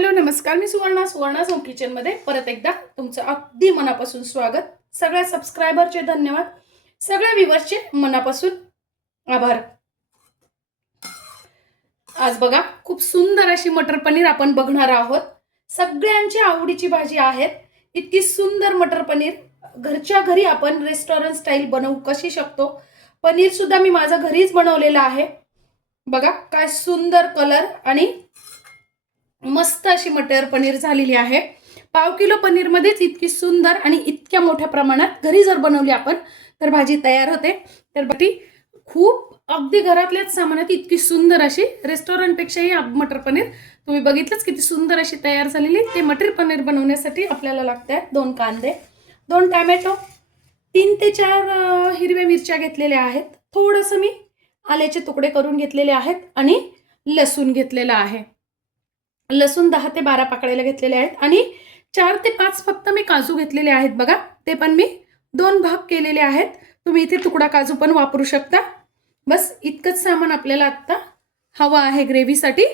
Hello नमस्कार. मी Suvarna Suvarna home किचनमध्ये परत एकदा तुमचं अगदी मनापासून स्वागत. सगळ्या सबस्क्रायबरचे धन्यवाद. सगळ्या व्ह्युअर्सचे मनापासून आभार. आज बघा खूप सुंदर अशी मटर पनीर आपण बघणार आहोत. सगळ्यांची आवडीची भाजी आहेत. इतकी सुंदर मटर पनीर. घरच्या घरी आपण रेस्टॉरंट स्टाईल बनवू कशी शकतो? पनीर सुद्धा मी माझं घरीच बनवलेलं आहे. बघा काय सुंदर कलर आणि मस्त अशी मटर पनीर झालेली आहे. पाव किलो पनीरमध्येच इतकी सुंदर आणि इतक्या मोठ्या प्रमाणात घरी जर बनवली आपण तर भाजी तयार होते. तर ती खूप अगदी घरातल्याच सामानात इतकी सुंदर अशी रेस्टॉरंटपेक्षाही मटर पनीर. तुम्ही बघितलंच किती सुंदर अशी तयार झालेली. ते मटर पनीर बनवण्यासाठी आपल्याला लागत आहेत दोन कांदे. दोन टॅमॅटो तीन ते चार हिरव्या मिरच्या घेतलेल्या आहेत. थोडंसं मी आल्याचे तुकडे करून घेतलेले आहेत आणि लसूण घेतलेला आहे. लसूण दहा ते बारा पाकळ्याला घेतलेले आहेत आणि चार ते पाच फक्त मी काजू घेतलेले आहेत बघा. ते पण मी दोन भाग केलेले आहेत. तुम्ही इथे तुकडा काजू पण वापरू शकता. बस इतकंच सामान आपल्याला आत्ता हवं आहे ग्रेव्हीसाठी.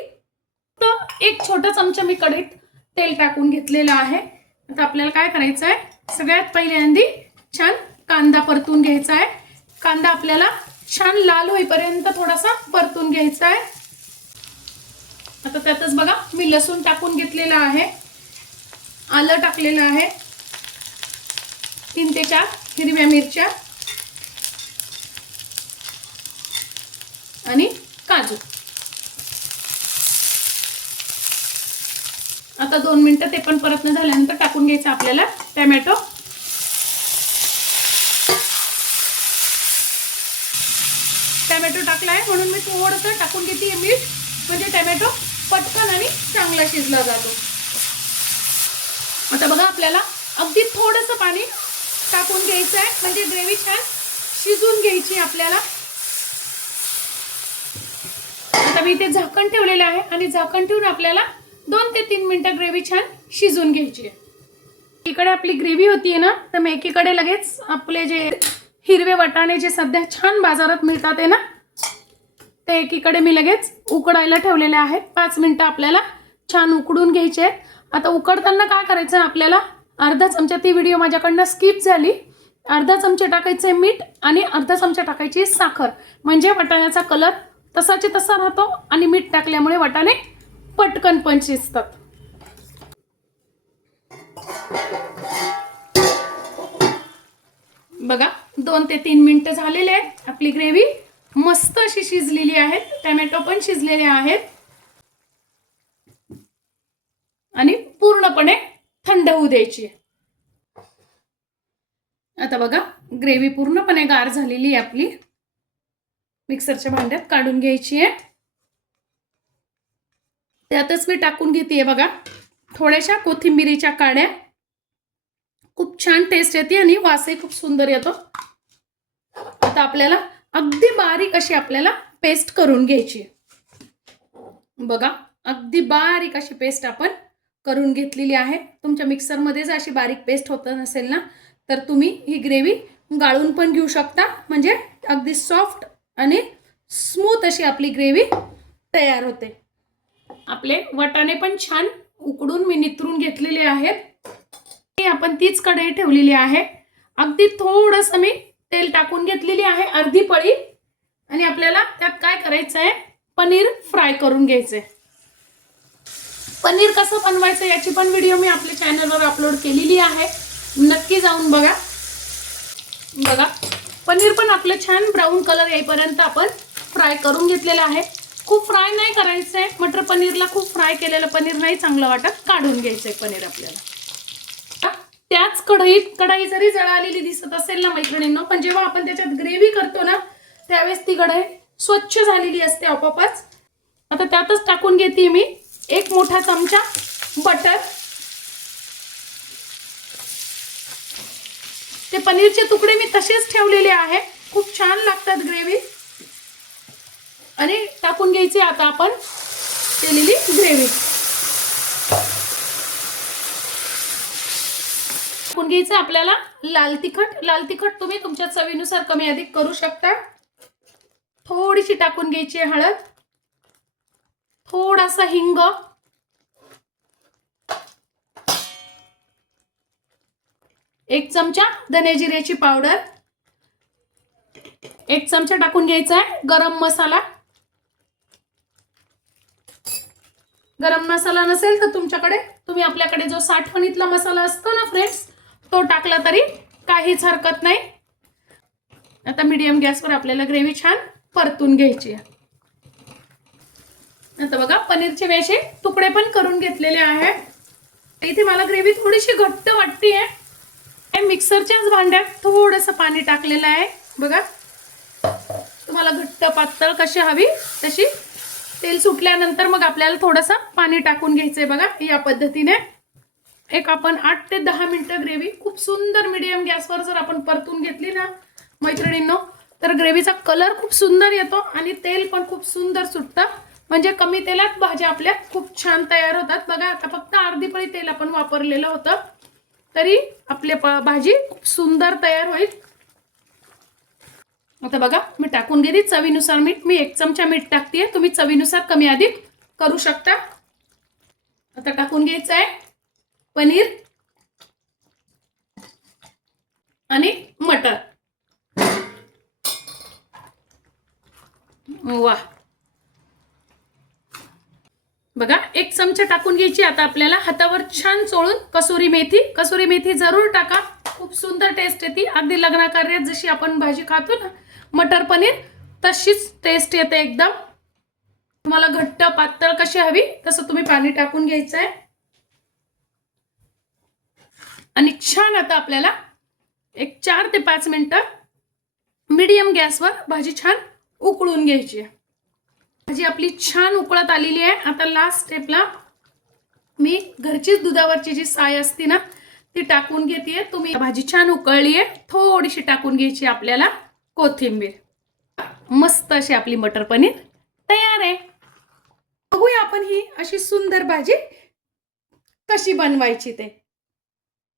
तर एक छोटा चमचा मी कढईत तेल टाकून घेतलेलं आहे. आता आपल्याला काय करायचं आहे सगळ्यात पहिल्यांदी छान कांदा परतून घ्यायचा आहे कांदा आपल्याला छान लाल होईपर्यंत थोडासा परतून घ्यायचा आहे आता त्यातच बघा मी लसूण टाकून घेतलेलं आहे. आलं टाकलेलं आहे. तीन ते चार हिरव्या मिरच्या. आणि काजू. आता दोन मिनटं ते पण परतणं झाल्यानंतर टाकून घ्यायचं आपल्याला टॅमॅटो. टॅमॅटो टाकला आहे म्हणून मी थोडंसं टाकून घेते मीठ म्हणजे टॅमॅटो. पटकन आणि चांगला शिजला जातो. आता बघा आपल्याला अगदी थोडंसं पाणी टाकून घ्यायचं आहे. म्हणजे ग्रेव्ही छान शिजून घ्यायची आपल्याला. आता मी इथे झाकण ठेवलेलं आहे आणि झाकण ठेवून आपल्याला दोन ते तीन मिनिटं ग्रेव्ही छान शिजून घ्यायची आहे. इकडे आपली ग्रेव्ही होतीये ना तर मी एकीकडे लगेच आपले जे हिरवे वटाणे जे सध्या छान बाजारात मिळतात आहे ना ते एकीकडे मी लगेच उकडायला ठेवलेले आहेत. पाच मिनटं आपल्याला छान उकडून घ्यायचे आहेत. आता उकडताना काय करायचं? आहे आपल्याला अर्धा चमचा ती व्हिडिओ माझ्याकडनं स्किप झाली. अर्धा चमचे टाकायचे मीठ आणि अर्धा चमचा टाकायची साखर. म्हणजे वाटाण्याचा कलर तसाचे तसा राहतो आणि मीठ टाकल्यामुळे वाटाणे पटकन पण शिजतात. बघा दोन ते तीन मिनटं झालेले आहेत आपली ग्रेव्ही मस्त अशी शिजलेली आहेत. टॅमॅटो पण शिजलेले आहेत. आणि पूर्णपणे थंड होऊ द्यायची आता बघा ग्रेव्ही पूर्णपणे गार झालेली आहे आपली. मिक्सरच्या भांड्यात काढून घ्यायची आहे. त्यातच मी टाकून घेते बघा थोड्याशा कोथिंबिरीच्या काड्या. खूप छान टेस्ट येते आणि वासही खूप सुंदर येतो. आता आपल्याला अगदी बारीक अशी आपल्याला पेस्ट करून घ्यायची बघा अगदी बारीक अशी पेस्ट आपण करून घेतलेली आहे. तुमच्या मिक्सरमध्ये जर अशी बारीक पेस्ट होत नसेल ना तर तुम्ही ही ग्रेव्ही गाळून पण घेऊ शकता. म्हणजे अगदी सॉफ्ट आणि स्मूथ अशी आपली ग्रेव्ही तयार होते. आपले वटाणे पण छान उकडून मी नितरून घेतलेले आहेत. आपण तीच कढई ठेवलेली आहे. अगदी थोडंसं मी तेल टाकून घेतलेली आहे अर्धी पळी. आणि आपल्याला त्यात काय करायचं आहे? पनीर फ्राय करून घ्यायचंय. पनीर कसं बनवायचं याची पण व्हिडिओ मी आपल्या चॅनलवर अपलोड केलेली आहे. नक्की जाऊन बघा. बघा. पनीर पण आपलं छान ब्राऊन कलर येईपर्यंत आपण फ्राय करून घेतलेलं आहे. खूप फ्राय नाही करायचं आहे मटर पनीरला खूप फ्राय केलेलं पनीर नाही चांगलं वाटत. काढून घ्यायचंय पनीर आपल्याला. त्याच कढईत कढाई जरी जळालेली दिसत असेल ना मैत्रिणींनो पण जेव्हा आपण त्याच्यात ग्रेव्ही करतो ना त्यावेळेस ती कढई स्वच्छ झालेली असते आपोआपच. आता त्यातच टाकून घेते मी एक मोठा चमचा बटर. ते पनीरचे तुकडे मी तसेच ठेवलेले आहे. खूप छान लागतात ग्रेव्ही आणि टाकून घ्यायची आता आपण केलेली ग्रेव्ही टाकून घ्यायचं आपल्याला. लाल तिखट लाल तिखट तुम्ही तुमच्या चवीनुसार कमी अधिक करू शकता. थोडीशी टाकून घ्यायची हळद. थोडासा हिंग. एक चमचा धनेजिऱ्याची पावडर. एक चमचा टाकून घ्यायचा आहे गरम मसाला. गरम मसाला नसेल तर तुमच्याकडे तुम्ही आपल्याकडे जो साठवणीतला मसाला असतो ना फ्रेंड्स तो टाकला तरी काहीच हरकत नाही. आता मीडियम गॅसवर आपल्याला ग्रेव्ही छान परतून घ्यायची आहे. आता बघा पनीरचे मी असे तुकडे पण करून घेतलेले आहेत इथे मला ग्रेव्ही थोडीशी घट्ट वाटते मिक्सरच्याच भांड्यात थोडंसं पाणी टाकलेलं आहे. बघा तुम्हाला घट्ट पातळ कशी हवी तशी. तेल सुटल्यानंतर मग आपल्याला थोडंसं पाणी टाकून घ्यायचंय बघा या पद्धतीने. एक आपण आठ ते दहा मिनिटं ग्रेव्ही खूप सुंदर मिडियम गॅसवर जर आपण परतून घेतली ना मैत्रिणींनो तर ग्रेव्हीचा कलर खूप सुंदर येतो आणि तेल पण खूप सुंदर सुटतं. म्हणजे कमी तेलात भाज्या आपल्या खूप छान तयार होतात. बघा आता फक्त अर्धी पळी तेल आपण वापरलेलं होतं. तरी आपली भाजी खूप सुंदर तयार होईल. आता बघा मी टाकून घेते चवीनुसार मीठ. मी एक चमचा मीठ टाकते तुम्ही चवीनुसार कमी अधिक करू शकता. आता टाकून घ्यायचं आहे. पनीर आणि मटर. वा. बघा एक चमचा टाकून घ्यायची. आता आपल्याला हातावर छान चोळून कसुरी मेथी. कसुरी मेथी जरूर टाका. खूप सुंदर टेस्ट येते. अगदी लग्नाकार्यात जशी आपण भाजी खातो ना मटर पनीर तशीच टेस्ट येते एकदम. तुम्हाला घट्ट पातळ कशी हवी तसं तुम्ही पाणी टाकून घ्यायचं आहे आणि छान आता आपल्याला एक चार ते पाच मिनटं मीडियम गॅसवर भाजी छान उकळून घ्यायची आहे. भाजी आपली छान उकळत आलेली आहे. आता लास्ट स्टेपला मी घरचीच दुधावरची जी साय असते ना ती टाकून घेते तुम्ही भाजी छान उकळली आहे. थोडीशी टाकून घ्यायची आपल्याला कोथिंबीर. मस्त अशी आपली मटर पनीर तयार आहे. बघूया आपण ही अशी सुंदर भाजी कशी बनवायची ते.